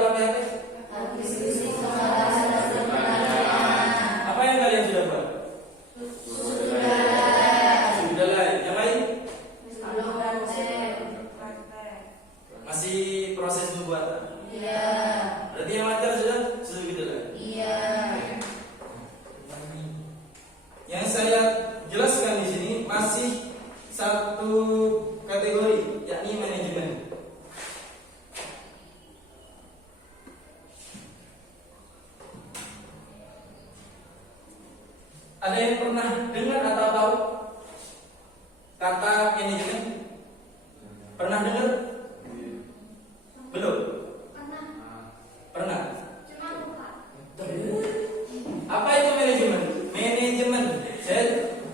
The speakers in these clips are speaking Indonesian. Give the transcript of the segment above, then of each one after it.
jawab PHP? Apa yang kalian sudah buat? Sudah lah. Yang lain? Masih proses pembuatan? Iya. Berarti yang lancar sudah gitu lah. Iya. Yang saya jelaskan di sini masih satu kategori, yakni manajemen. Ada yang pernah dengar atau tahu kata manajemen? Pernah dengar? Belum? Pernah? Apa itu manajemen? Manajemen, saya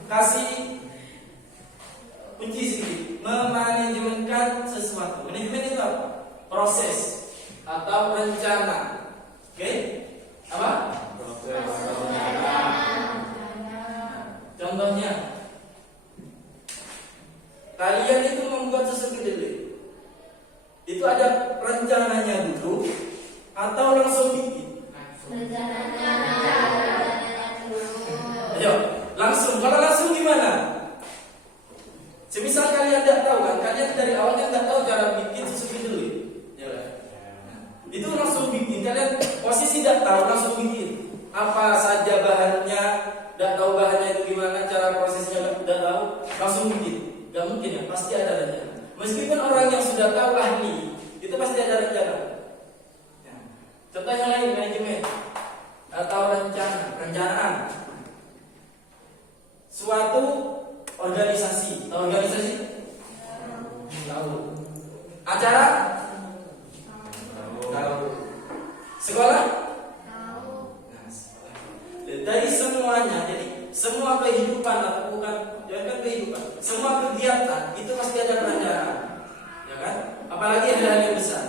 kasih kunci sedikit. Memanajemenkan sesuatu. Manajemen itu apa? Proses atau rencana. Oke? Apa? Contohnya, kalian itu membuat sesuatu dulu. Itu ada rencananya dulu atau langsung bikin? Ayo, langsung. Kalau langsung gimana? Semisal kalian tidak tahu kan, kalian dari awalnya tidak tahu cara bikin susu dulu, ya kan? Itu langsung bikin. Kalian posisi tidak tahu, langsung bikin. Apa saja bahannya, tidak tahu bahannya itu gimana, cara prosesnya tidak tahu, langsung bikin. Gak mungkin ya, pasti ada rencana. Meskipun orang yang sudah tahu ahli, itu pasti ada rencana. Ya. Contoh yang lain, manajemen atau rencanaan. Suatu organisasi, tahu organisasi? Tahu. Acara? Tahu. Sekolah? Tahu. Nah, sekolah. Dari semuanya, jadi semua kehidupan atau bukan, jangan kehidupan, semua kegiatan itu pasti ada perencanaan, ya kan? Apalagi hal-hal yang besar.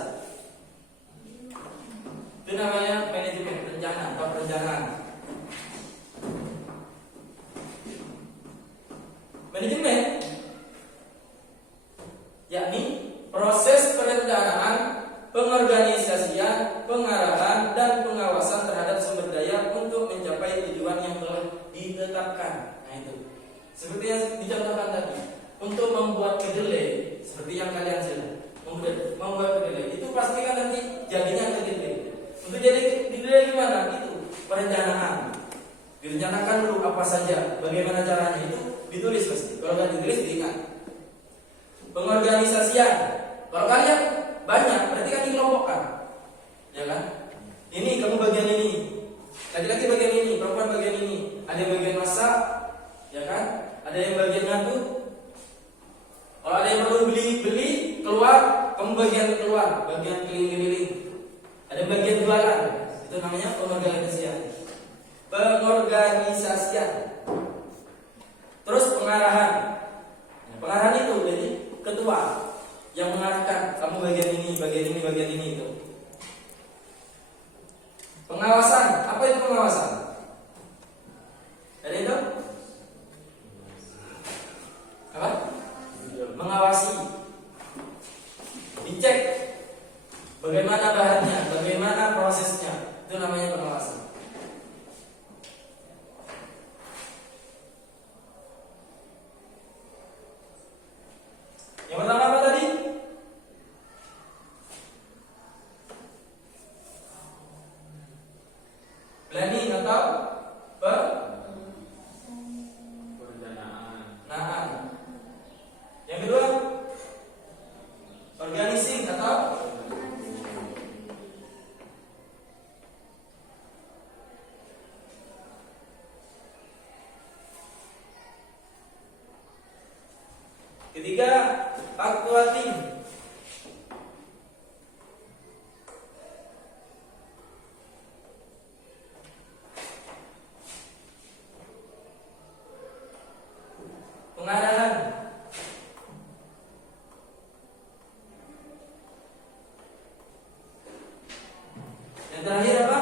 Itu namanya manajemen, rencana atau perencanaan. Manajemen yakni proses perencanaan, pengorganisasian, pengarahan, dan pengawasan terhadap sumber daya untuk mencapai tujuan yang telah ditetapkan. Nah itu, seperti yang dicontohkan tadi, untuk membuat kedelai, seperti yang kalian sudah membuat kedelai, itu pastikan nanti jadinya kedelai. Untuk jadi kedelai gimana? Itu perencanaan. Direncanakan dulu apa saja, bagaimana caranya, itu ditulis pasti. Kalau nggak ditulis diingat. Pengorganisasian, kalau kalian banyak, berarti kan dikelompokkan, ya kan? Ini kamu bagian ini, laki-laki bagian ini, perempuan bagian ini. Ada yang bagian masak, ya kan? Ada yang bagian ngaduk. Kalau ada yang perlu beli keluar, kamu bagian keluar, bagian keliling-keliling. Ada yang bagian jualan, itu namanya pengorganisasian. Terus pengarahan. Nah, pengarahan itu jadi ketua yang mengarahkan, kamu bagian ini, bagian ini itu. Pengawasan, apa itu pengawasan? Ada itu? Apa? Mengawasi. Dicek bagaimana bahannya, bagaimana prosesnya. Itu namanya pengawasan. Yang pertama apa tadi? Planning atau perencanaan. Yang kedua, organizing atau ketiga, actuating. Pengarahan. Yang terakhir apa?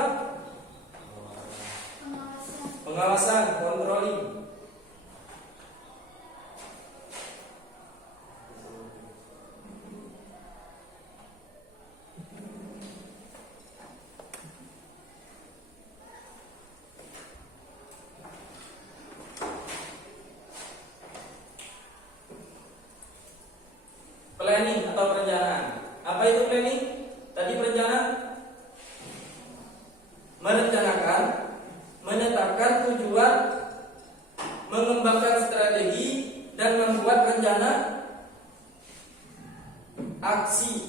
Pengawasan, controlling. merencanakan, menetapkan tujuan, mengembangkan strategi, dan membuat rencana aksi.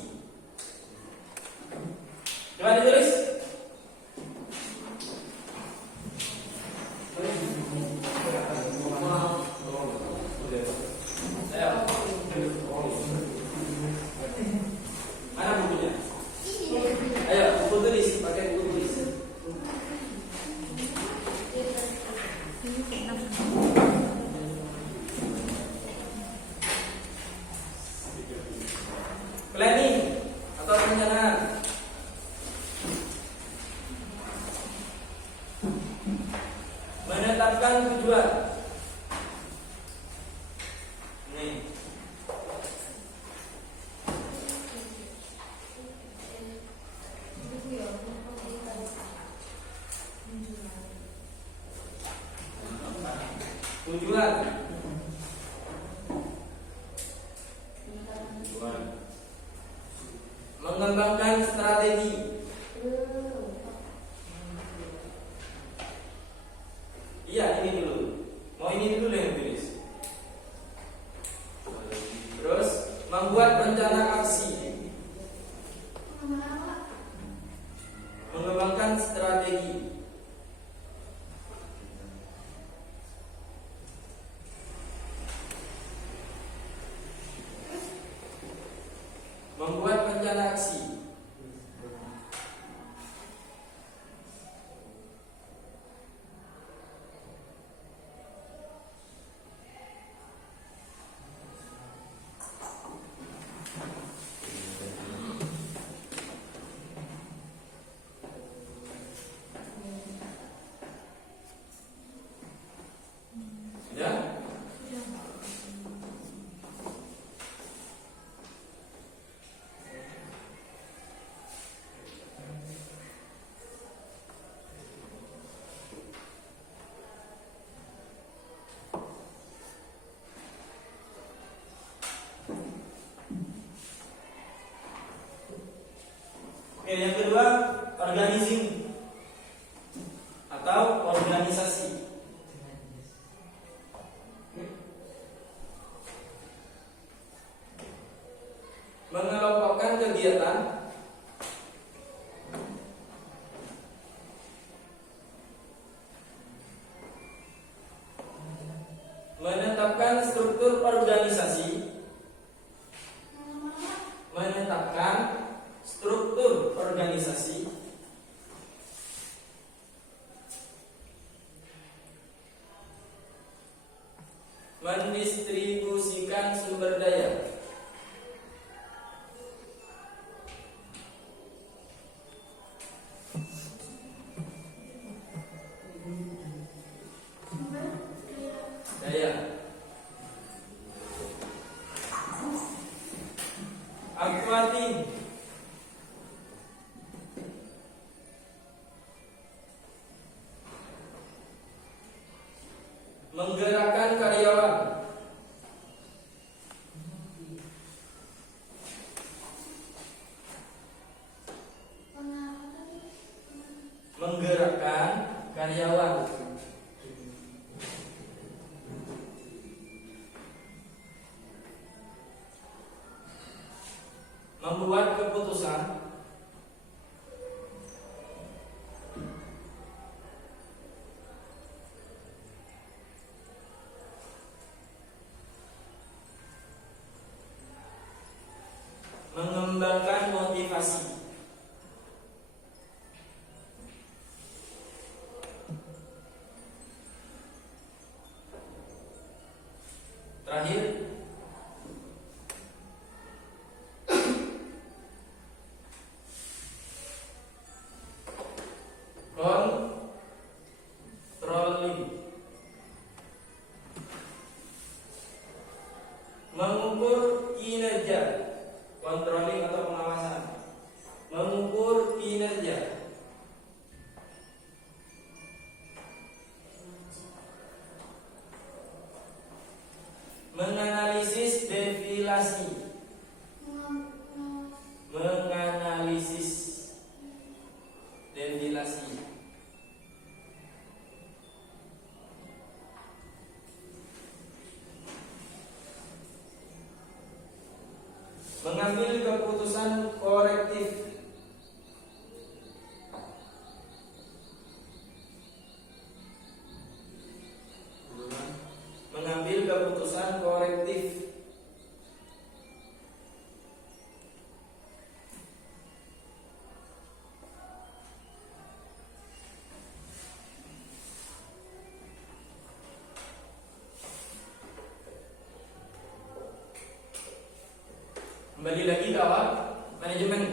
Coba ditulis. Mana bukunya? Ayo, buku tulis, pakai buku tulis. Planning atau perencanaan. Menetapkan tujuan. Nih. Tujuan. Mengembangkan strategi. Iya, ini dulu. Mau ini dulu yang tulis. Terus membuat rencana aksi. Mengembangkan strategi. Membuat rencana aksi. Ya? Oke, yang kedua, organizing atau organisasi. Mengelompokkan kegiatan, menetapkan struktur organisasi, menetapkan struktur organisasi, mendistribusikan sumber daya, Aquating, menggerakkan karyawan, menggerakkan karyawan, membuat keputusan, mengembangkan motivasi. Terakhir, controlling, mengukur kinerja. Controlling atau pengawasan, mengukur kinerja. Menganalisis defilasi, menganalisis defilasi. mengambil keputusan korektif. Mengambil keputusan korektif. Kembali lagi ke awal, manajemen,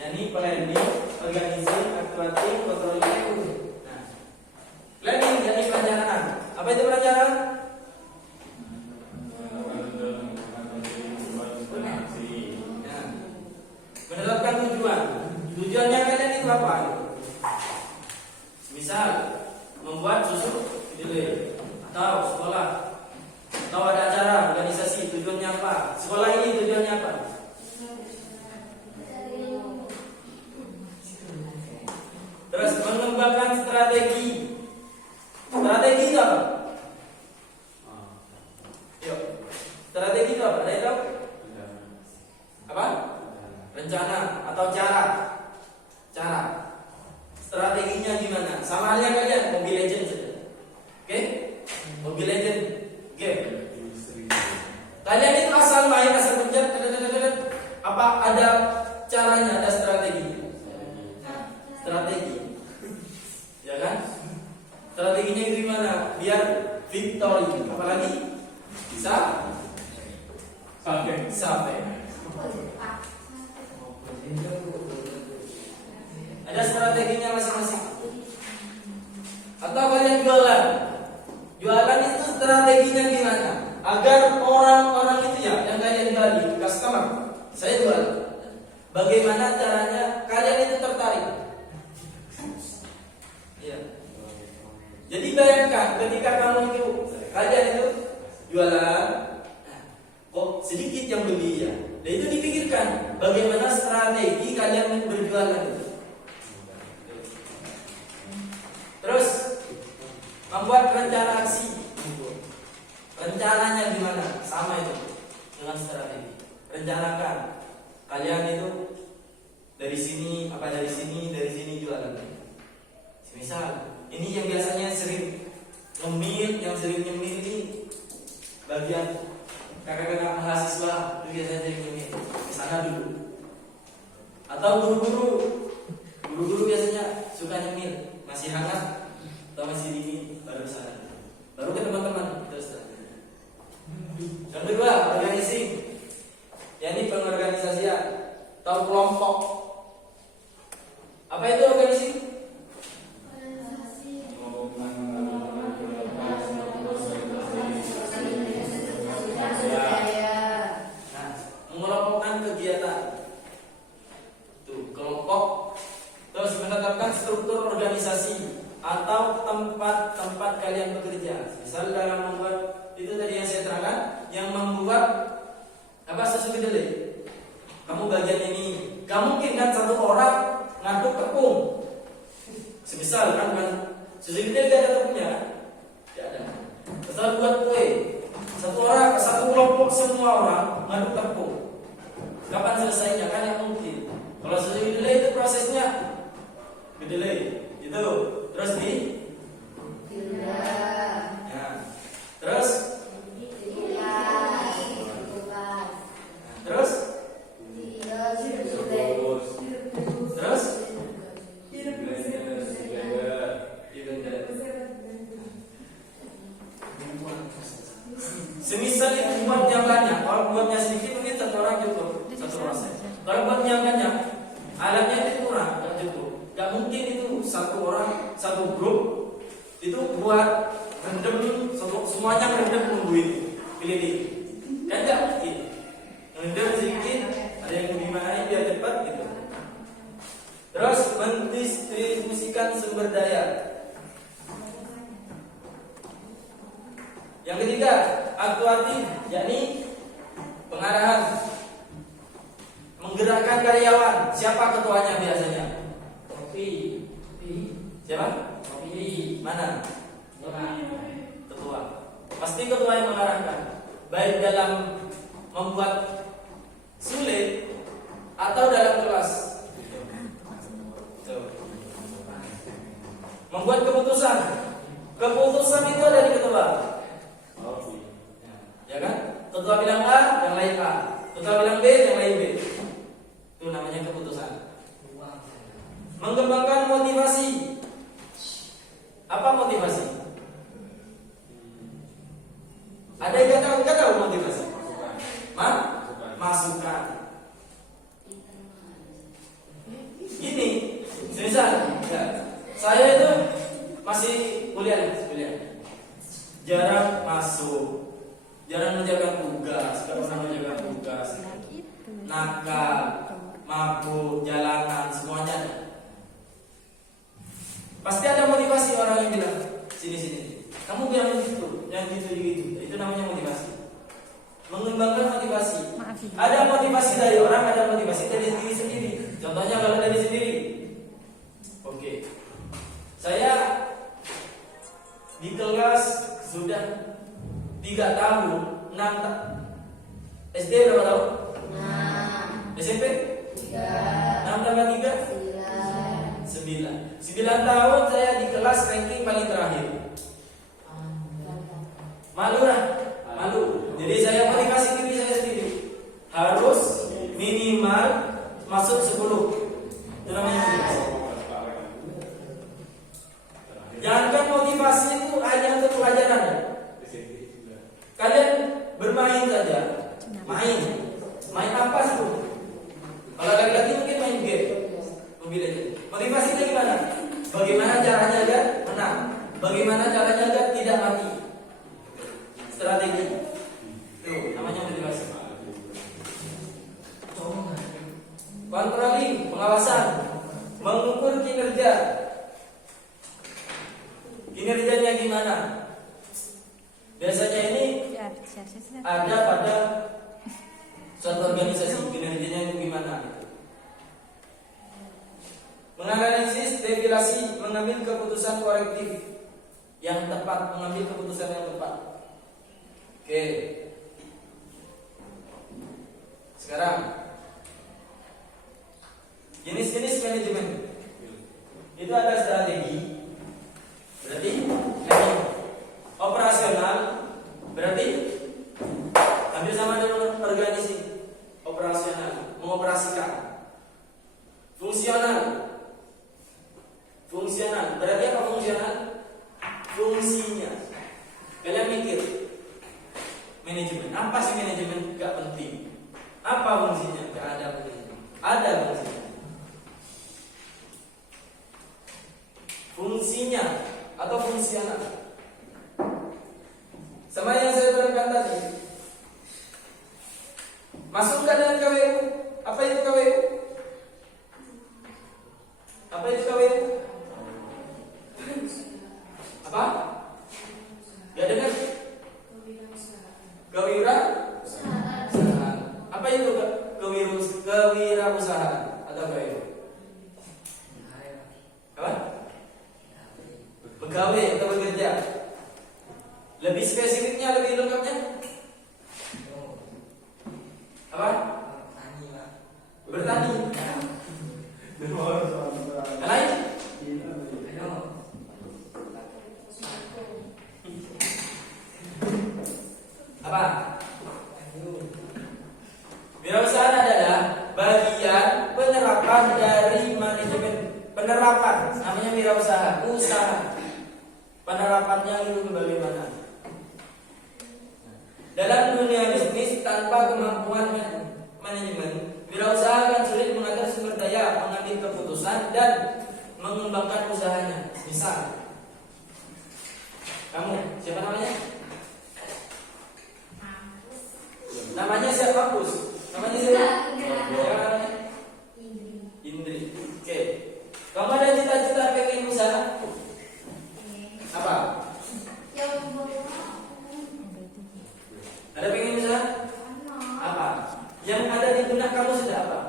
yakni planning, organisasi, aktuatif, controlling. Nah, planning yakni perencanaan. Apa itu perencanaan? Nah, menetapkan tujuan. Tujuannya kalian itu apa? Misal, membuat susu kedelai atau sekolah, atau ada acara organisasi. Tujuannya apa? Sekolah ini tujuannya apa? Terus mengembangkan strategi. Strategi itu apa? Yuk. Strategi itu apa? Ada yang tahu? Apa? Rencana atau cara. Cara. Strateginya gimana? Sama halnya kalian Mobile Legends saja. Oke? Mobile Legends game. Kalian itu asal main, asal pencet, apa ada caranya, ada strategi? Strategi. Ya kan? Strateginya itu gimana? Biar victory. Apalagi bisa sampai. Ada strateginya masing-masing. Atau kalian jualan. Jualan itu strateginya gimana? Agar orang-orang itu ya yang kalian tadi customer, saya jual. Bagaimana caranya kalian itu tertarik? Ya. Jadi bayangkan ketika kamu itu kalian itu jualan, kok sedikit yang beli ya. Dan itu dipikirkan bagaimana strategi kalian berjualan itu. Terus membuat rencana aksi. Rencananya gimana? Sama itu dengan strategi. Rencanakan kalian itu dari sini jualan. Misal ini yang biasanya sering ngemil, yang sering nyemil ini bagian kakak-kakak mahasiswa itu biasanya sering nyemil ke sana dulu. Atau guru-guru biasanya suka nyemil, masih hangat atau masih dingin baru ke sana. Baru ke teman-teman terus. Yang kedua, organizing. Yakni pengorganisasian atau kelompok. Apa itu organising? Nah, mengelompokkan kegiatan. Tuh, kelompok. Terus menetapkan struktur organisasi atau tempat-tempat kalian bekerja. Misal dalam membuat itu tadi yang saya terangkan, yang membuat apa susu kedelai. Kamu bagian ini, gak mungkin kan satu orang ngaduk tepung. Semisal kan susu kedelai gak ada tepungnya kan? Tidak ada. Setelah buat kue, satu kelompok semua orang ngaduk tepung. Kapan selesainya kan yang mungkin. Kalau susu kedelai itu prosesnya kedelai itu terus di terus semisal itu buatnya banyak, kalau buatnya sedikit mungkin satu orang cukup satu proses. Kalau buatnya banyak, alatnya itu kurang, nggak cukup. Nggak mungkin itu satu orang satu grup itu buat rendem semuanya rendem nunggu itu pilih kan nggak mungkin. Rendem sedikit, ada yang gimana biar cepat gitu. Terus mendistribusikan sumber daya. Yang ketiga, aktuatif, yakni pengarahan, menggerakkan karyawan. Siapa ketuanya biasanya? Siapa? Mana? Ketua. Pasti ketua yang mengarahkan. Baik dalam membuat sulit atau dalam kelas? Membuat keputusan. Keputusan itu ada di ketua. Ya kan? Ketua bilang A, yang lain A. Ketua bilang B, yang lain B. Itu namanya keputusan. Mengembangkan motivasi. Apa motivasi? Ada yang nggak tahu motivasi? Masukan. Gini, misal, ya, saya itu masih kuliah. Jarang masuk, jarang menjaga tugas, nggak pernah menjaga tugas, nakal, mabuk, jalanan, semuanya ada. Pasti ada motivasi orang yang bilang, sini, kamu bilang gitu, yang gitu. Itu namanya motivasi. Mengembangkan motivasi. Ada motivasi dari orang, ada motivasi dari diri sendiri. Contohnya kalau dari sendiri, oke, saya di kelas sudah 3 tahun, 6 tahun. SD berapa tahun? 6. SMP? 3. 6 tambah 3? 9. 9 tahun saya di kelas ranking paling terakhir. Malu. Jadi saya motivasi diri saya sendiri. Harus minimal masuk 10. Itu namanya motivasi. Jangan motivasi itu hanya untuk pelajaran. Kalian bermain saja. Main apa sih? Kalau laki-laki mungkin main game. Mobil aja. Motivasinya gimana? Bagaimana caranya agar menang? Bagaimana caranya agar tidak mati? Strategi. Itu namanya motivasi. Controlling, pengawasan, mengukur kinerja. Kinerjanya gimana? Biasanya ini ada pada suatu organisasi, kinerjanya itu gimana? Menganalisis, definisi, mengambil keputusan korektif yang tepat, mengambil keputusan yang tepat. Oke. Sekarang jenis-jenis manajemen. Itu ada strategi. Berarti operasional. Berarti hampir sama dengan organisasi. Operasional, mengoperasikan. Fungsional. Berarti apa fungsional? Fungsinya. Kalian mikir, manajemen. Apa sih manajemen? Gak penting. Apa fungsinya? Gak ada pentingnya. Ada fungsinya. Fungsinya atau fungsional. Sama yang saya terangkan tadi. Masukkan dengan KWU. Apa itu KWU? Apa itu KWU? Apa? Ya dengar? Kewirausahaan. Apa itu kewirausahaan atau KWU? Apa? Pegawai atau bekerja. Lebih spesifiknya, lebih lengkapnya apa? Bertani. Yang lain? Apa? Wirausahaan adalah bagian penerapan dari manajemen. Penerapan namanya wirausaha, usaha. Penerapannya itu bagaimana? Dalam dunia bisnis tanpa kemampuan manajemen, wirausaha akan sulit mengatur sumber daya, mengambil keputusan dan mengembangkan usahanya. Misal, kamu siapa namanya? Namanya siapa, Pus? Namanya siapa? Indri. Oke. Kamu ada cita-cita pengen usaha? Apa? Ada pengen usaha? Apa? Yang ada di benak kamu sudah apa?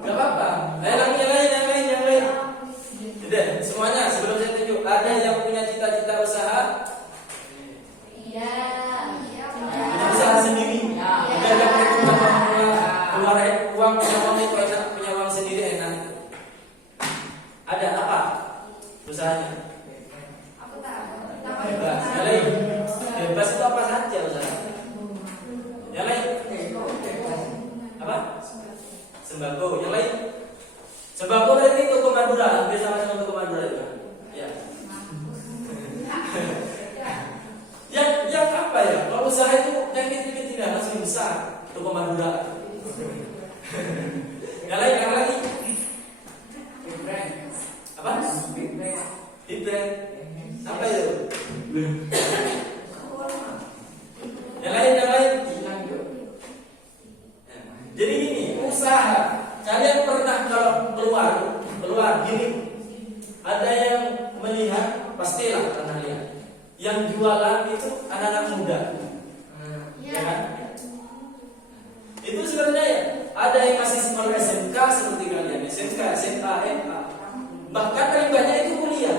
Gak apa-apa. Yang lain. Sudah, semuanya sebelum saya tunjuk. Ada yang punya cita-cita usaha? sembako. Yang lain sembako dari toko Madura, hampir sama dengan toko Madura itu. Ya. yang apa ya? Kalau usaha itu yang kecil-kecil langsung besar, toko Madura. Yang lagi apa? Big brand. Apa itu? Yang lain. Jadi gini, usaha. Kalian pernah kalau keluar gini, ada yang melihat, pastilah pernah lihat. Yang jualan itu anak-anak muda, ya kan? Itu sebenarnya ya, ada yang masih sekolah SMK seperti kalian, SMK, SMA, MA. Bahkan paling banyak itu kuliah.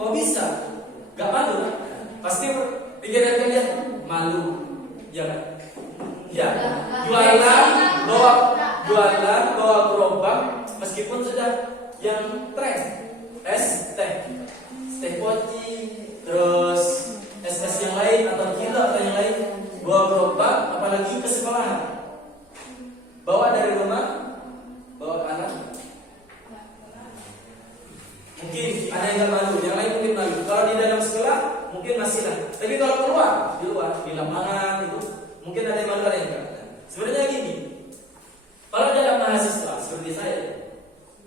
Kok bisa? Gak malu kan? Pasti pikiran kalian malu, ya kan? Ya, jualan bawa gerobak, meskipun sudah yang tren, teh poci, terus es yang lain atau kilo atau yang lain, bawa gerobak, apalagi ke sekolahan, bawa dari rumah, bawa ke anak. Mungkin ada yang gak malu, yang lain mungkin malu. Kalau di dalam sekolah mungkin masih lah. Tapi kalau keluar, di luar, di lapangan itu mungkin ada yang malu, ada yang enggak. Sebenarnya gini, kalau dalam mahasiswa seperti saya,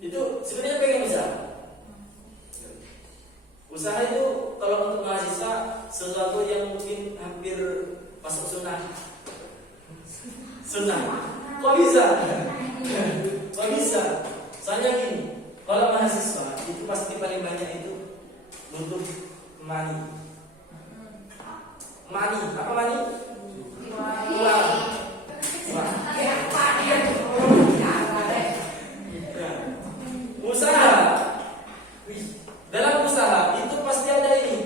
itu sebenarnya pengen usaha. Usaha itu kalau untuk mahasiswa sesuatu yang mungkin hampir masuk sunnah. Kok bisa? Soalnya gini, kalau mahasiswa itu pasti paling banyak itu butuh money. Apa money? Uang. Usaha. Dalam usaha itu pasti ada ini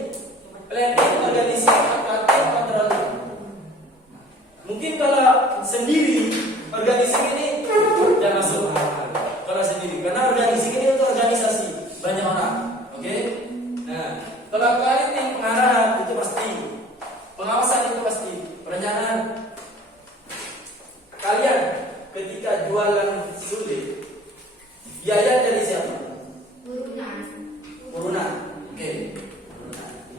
planning, organisasi, kontrol. Mungkin kalau sendiri organisasi ini jangan masuk. Kalau sendiri, karena organisasi ini untuk organisasi banyak orang, oke? Nah, kalau kalian yang pengarahan itu pasti, pengawasan itu pasti, perencanaan. Kalian ketika jualan sulit, biaya dari siapa? Urunan. Oke.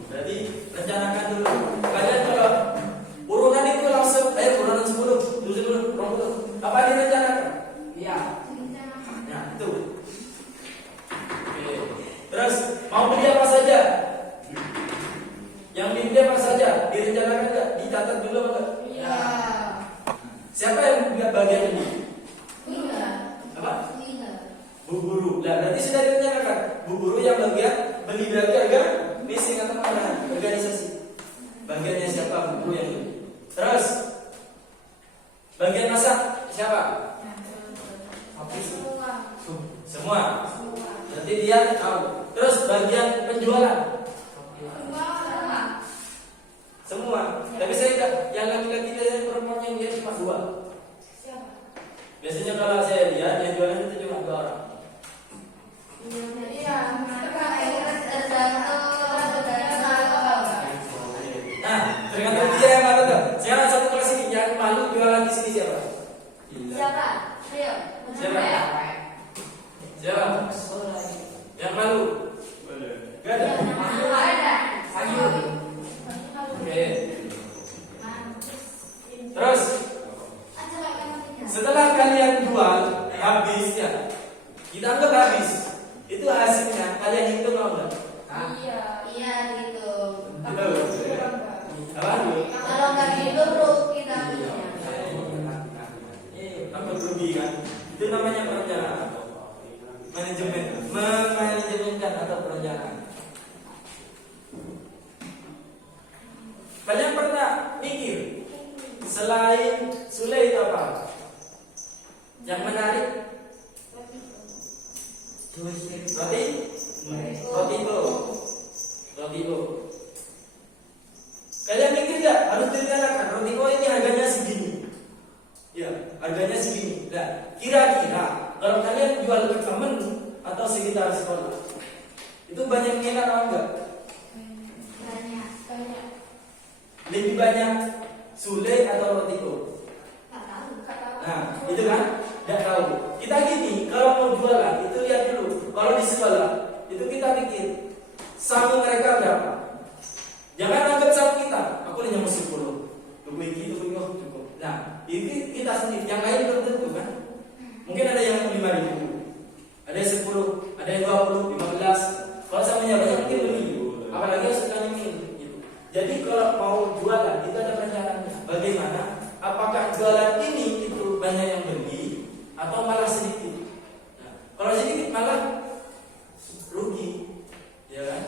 Berarti rencanakan dulu. Kalian kalau urunan itu langsung urunan 10, 20. Apa direncanakan? Iya. Nah, itu. Oke. Terus mau beli apa saja? Yang dibeli apa saja? Direncanakan enggak? Dicatat dulu enggak? Iya. Siapa yang bagian ini? Apa? Bu guru. Nah, berarti sudah direncanakan. Bu guru yang bagian beli berarti harga missing atau mana? Organisasi. Bagiannya siapa? Bu guru yang beli. Terus bagian masak siapa? Semua. Berarti dia tahu. Terus bagian penjualan semua. Tapi saya yang laki-laki dan perempuan yang dia cuma 2. Biasanya kalau saya lihat yang jualan itu cuma 2 orang. Nah, tergantung dia yang malu tuh. Sekarang satu kelas ini yang malu jualan di sini siapa? Siapa? Yang malu? Gak ada. Oke. Terus setelah kalian jual habis ya, kita anggap habis. Itu hasilnya kalian hitung mau enggak? Iya gitu. Apa? Kalau nggak gitu bro kita Takut rugi kan? Itu namanya perencanaan. Memanajemenkan atau perencanaan. Kalian pernah mikir selain Sule itu apa? Yang menarik? Roti. Kalian mikir nggak harus direncanakan? Roti ini harganya segini. Ya, harganya segini. Nah, kira-kira kalau kalian jual ke menu atau sekitar sekolah, itu banyak minat atau enggak? banyak. Lebih banyak Sule atau Rotiko? Nggak tahu. Nah, itu kan tidak tahu. Kita gini, kalau mau jualan itu lihat dulu. Kalau di sekolah itu kita pikir samu mereka berapa. Jangan anggap samu kita. Aku hanya mau 10. Tunggu ini, cukup. Nah, ini kita sendiri. Yang lain belum tentu kan. Mungkin ada yang 5.000, ada yang 10, ada yang 20, 15. Kalau samunya banyak mungkin lebih. Apalagi yang suka ini. Gitu. Jadi kalau mau jualan itu ada perencanaan. Bagaimana? Apakah jualan ini itu banyak yang beli atau malah sedikit? Nah, kalau sedikit malah rugi, ya kan?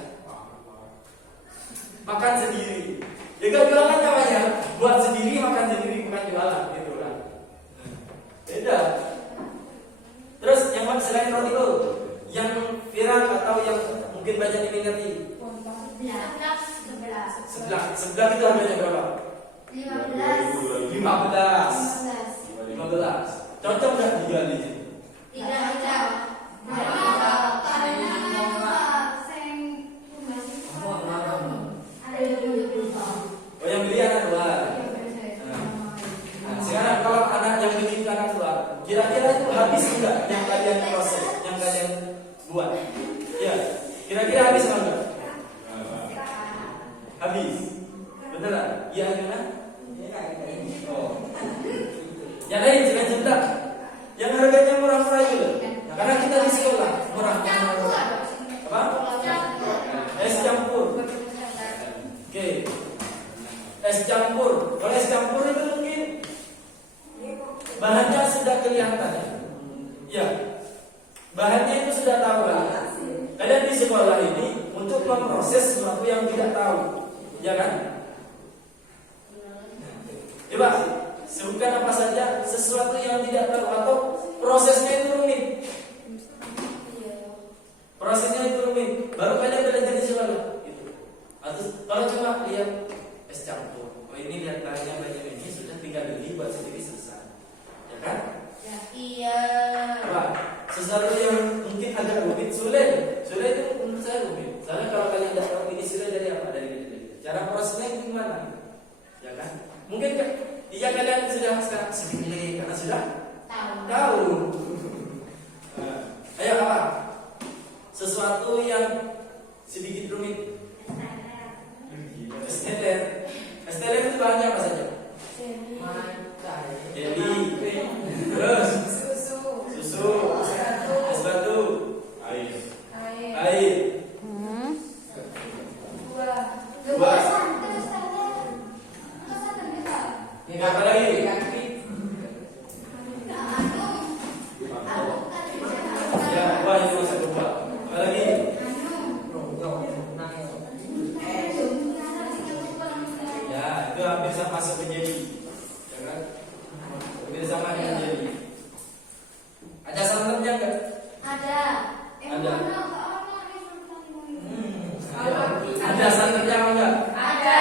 Makan sendiri. Ya kan jualannya banyak, buat sendiri makan sendiri bukan jualan, gitu kan? Beda. Terus yang selain roti itu, yang viral atau yang mungkin banyak diminati? Sebelah itu harganya berapa? 15. Cocok nggak dijual di sini? Tidak. Oh, yang beli anak dua. Nah, sekarang kalau anak yang beli itu anak dua, kira-kira itu habis enggak yang kalian proses, yang kalian buat? Ya, kira-kira habis enggak? Habis. Beneran? Iya gimana? Oh. Yang lain jangan sebelah. Yang harganya murah-murah juga. Nah, karena kita di sekolah murahnya murah. Apa? Es campur. Oke. Es campur. Kalau es campur itu mungkin bahannya sudah kelihatan ya. Ya. Bahannya itu sudah tahu kan? Kalian di sekolah ini untuk memproses sesuatu yang tidak tahu. Ya kan? Coba sebutkan apa saja sesuatu yang tidak tahu atau prosesnya itu rumit. Prosesnya itu rumit. Baru kalian belajar di sekolah. Gitu. Atau kalau cuma lihat es campur, oh ini lihat bahannya banyak ini sudah tinggal beli buat sendiri selesai. Ya kan? Ya, iya. Apa? Sesuatu yang mungkin agak rumit, sulit itu menurut saya rumit. Soalnya kalau kalian tidak tahu ini sulit dari apa? Dari cara prosesnya gimana? Ya kan? Mungkin iya kalian sudah sekarang sedikit karena sudah tahu. Ayo apa? Sesuatu yang sedikit rumit. Esteller. Esteller itu bahannya apa saja? Jelly. Terus susu. Es batu. Air. Buah. Apa lagi? Ya, buah itu satu buah. Apa lagi? Ya, itu hampir sama menjadi. Ya kan? Hampir sama dengan jadi. Ada santannya enggak? Ada. Ada santannya enggak? Ada.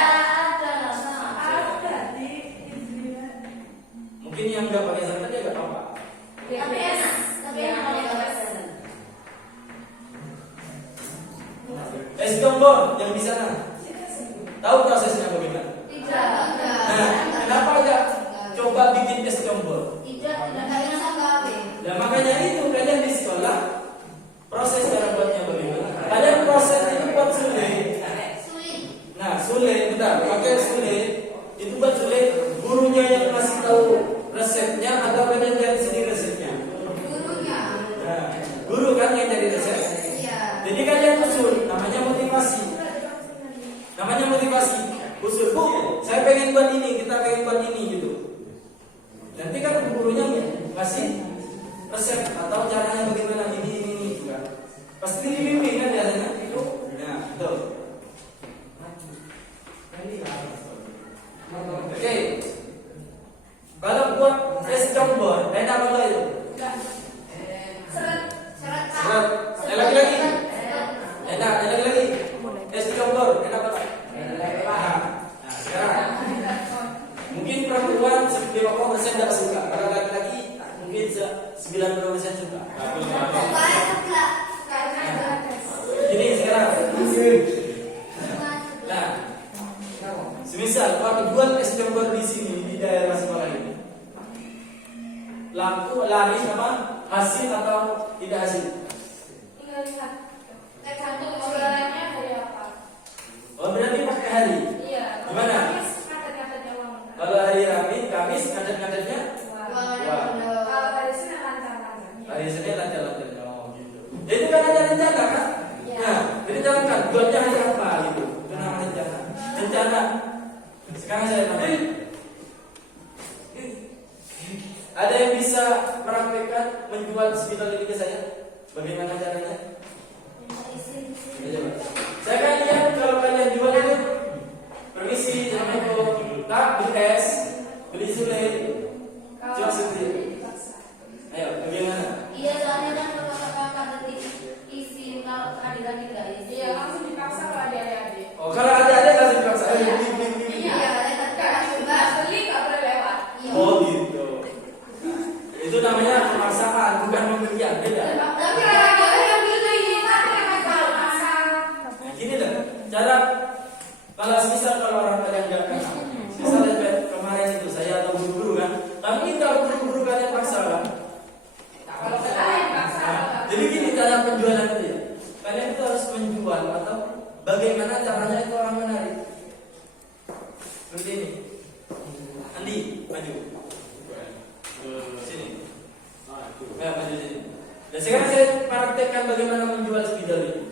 Mungkin yang enggak pakai santan juga enggak apa-apa. Tapi enak kalau pakai santan. Es gembor yang di sana. Tahu prosesnya bagaimana? Tidak. Nah, kenapa enggak coba bikin es gembor? Tidak bisa gawe. Nah, makanya itu kalian di sekolah proses cara buatnya bagaimana? Kalian proses itu buat sulit. Nah, sulit, betul. Pakai sulit. Itu buat sulit. Gurunya yang kasih tahu resepnya atau kalian cari sendiri resepnya? Gurunya. Nah, guru kan yang cari resep. Iya. Jadi kalian usul, namanya motivasi. Usul, Bu, saya pengen buat ini, kita pengen buat ini gitu. Nanti kan gurunya kasih resep atau caranya bagaimana ini juga. Pasti dibimbing kan biasanya itu. Nah, betul. Oke. Kalau buat es campur, enak apa enggak itu? Seret. Ada lagi. Enak, ada lagi. Es campur, enak apa? Nah, sekarang mungkin perempuan 90% tidak suka. Kalau laki-laki mungkin 90% suka. Ini sekarang. Nah, semisal kalau jual es campur di sini di daerah sekolah ini, lari sama hasil atau tidak hasil? Tinggal lihat. Satu saudaranya hari apa? Oh berarti pakai hari. Iya. Gimana? Ngadet-ngadetnya uang. Kalau hari Ramin, Kamis ngadet-ngadetnya Kalau hari Senin lancar-lancar. hari Senin lancar-lancar. Oh gitu. Jadi itu kan ada rencana kan? Iya. Nah, jadi jangan buatnya hari apa gitu. Itu namanya rencana. Rencana. Sekarang saya tanya. Ada yang bisa merampaikan menjual spidol ini ke saya? Bagaimana caranya? Saya kan lihat kalau kalian jual itu, permisi, assalamualaikum, tak beli es, beli sule, jual sendiri. Ayo, bagaimana? Iya, soalnya kan kalau kakak nanti isi kalau adik-adik gak isi. Iya, langsung dipaksa kalau adik-adik. Oh, kalau ada langsung dipaksa. Iya, Beli. iya, nggak beli nggak boleh lewat. Iya. Oh gitu. Itu namanya pemaksaan, bukan pembelian, beda. Tapi orang-orang yang beli, tapi yang tahu pasang. Nah, gini loh, cara kalau orang kalian nggak kenal, misalnya kemarin itu saya atau guru-guru kan, tapi kalau guru-guru kalian paksa kan. Kalau kalian paksa. Jadi gini cara penjualan itu ya, kalian itu harus menjual atau bagaimana caranya itu orang menarik. Seperti ini, Andi maju, sini, ya maju sini. Dan sekarang saya praktekkan bagaimana menjual spidol ini.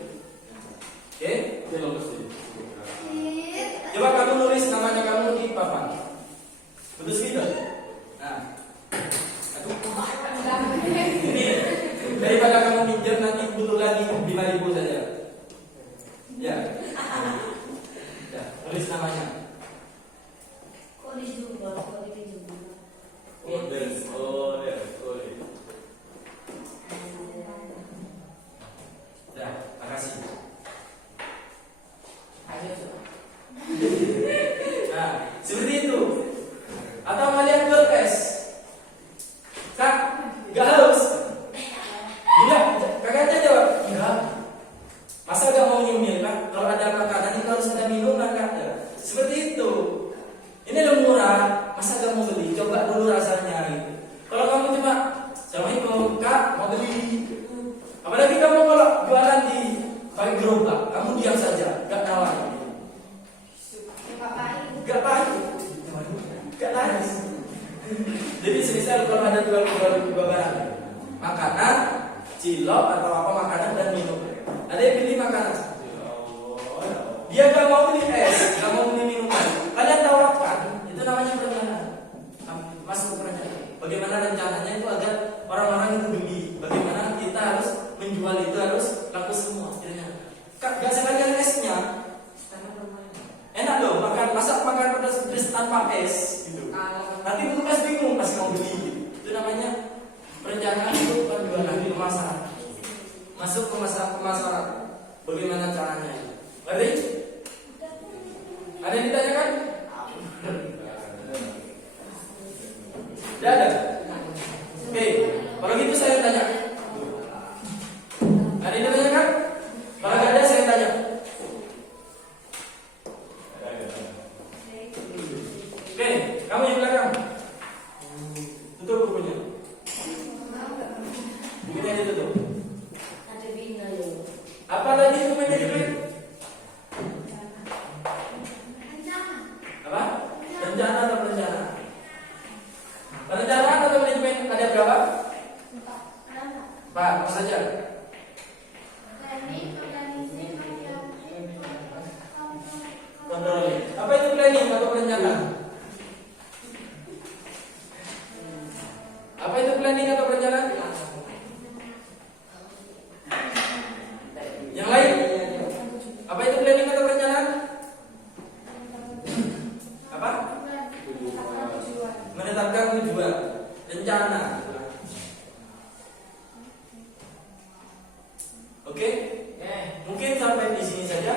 Oke? Coba kamu nulis namanya kamu di papan. Betul spidol. Nah, ini daripada kamu minjem nanti butuh lagi 5.000 saja. Ya. Ya, tulis namanya. Kok dijual? Ya, makasih. Nah, seperti itu. Atau kalian jual es. Kak, gak haus? Iya, kakaknya jawab, iya. Masa gak mau nyemil kan? Kalau ada makanan itu harus ada minuman kan? Ya. Seperti itu. Ini lo murah, masa gak mau beli? Coba dulu rasanya gitu. Kalau kamu cuma, assalamualaikum kak, mau beli? Apalagi kamu kalau jualan di pakai gerobak, kamu diam saja, gak nawarin. Gak pahit, gak laris. Jadi semisal kalau ada jual barang, makanan, cilok atau apa makanan dan minum. Ada yang pilih makanan. Dia gak mau beli es, gak mau beli minuman. Kalian tawarkan, itu namanya perencanaan. Masuk perencanaan. Bagaimana rencananya itu agar orang-orang itu beli. Bagaimana kita harus menjual itu harus laku semua. Kak, gak sekalian esnya. Enak loh, makan pedas tanpa es gitu. Nanti petugas bingung pas mau beli. Itu namanya perencanaan untuk penjualan pemasaran. Masuk pemasaran. Bagaimana caranya? Ngerti? Ada yang ditanyakan? Tidak ada? Oke, kalau gitu saya tanya. Ada yang ditanyakan? Kalau tidak ada saya tanya. Oke, kamu yang belakang. Tutup bukunya. Bukunya ditutup. Apa lagi yang menjadi duit? Apa? Rencana atau perencana? Perencanaan atau manajemen ada berapa? Pak, apa saja? Kontrol. Apa itu planning atau perencanaan? Apa itu planning atau perencanaan? Yang lain? Apa itu planning atau perencanaan? Apa? Menetapkan tujuan, rencana. Oke? Mungkin sampai di sini saja.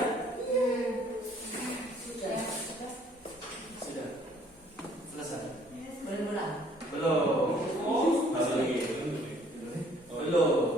Sudah. Selesai. Belum. Belum.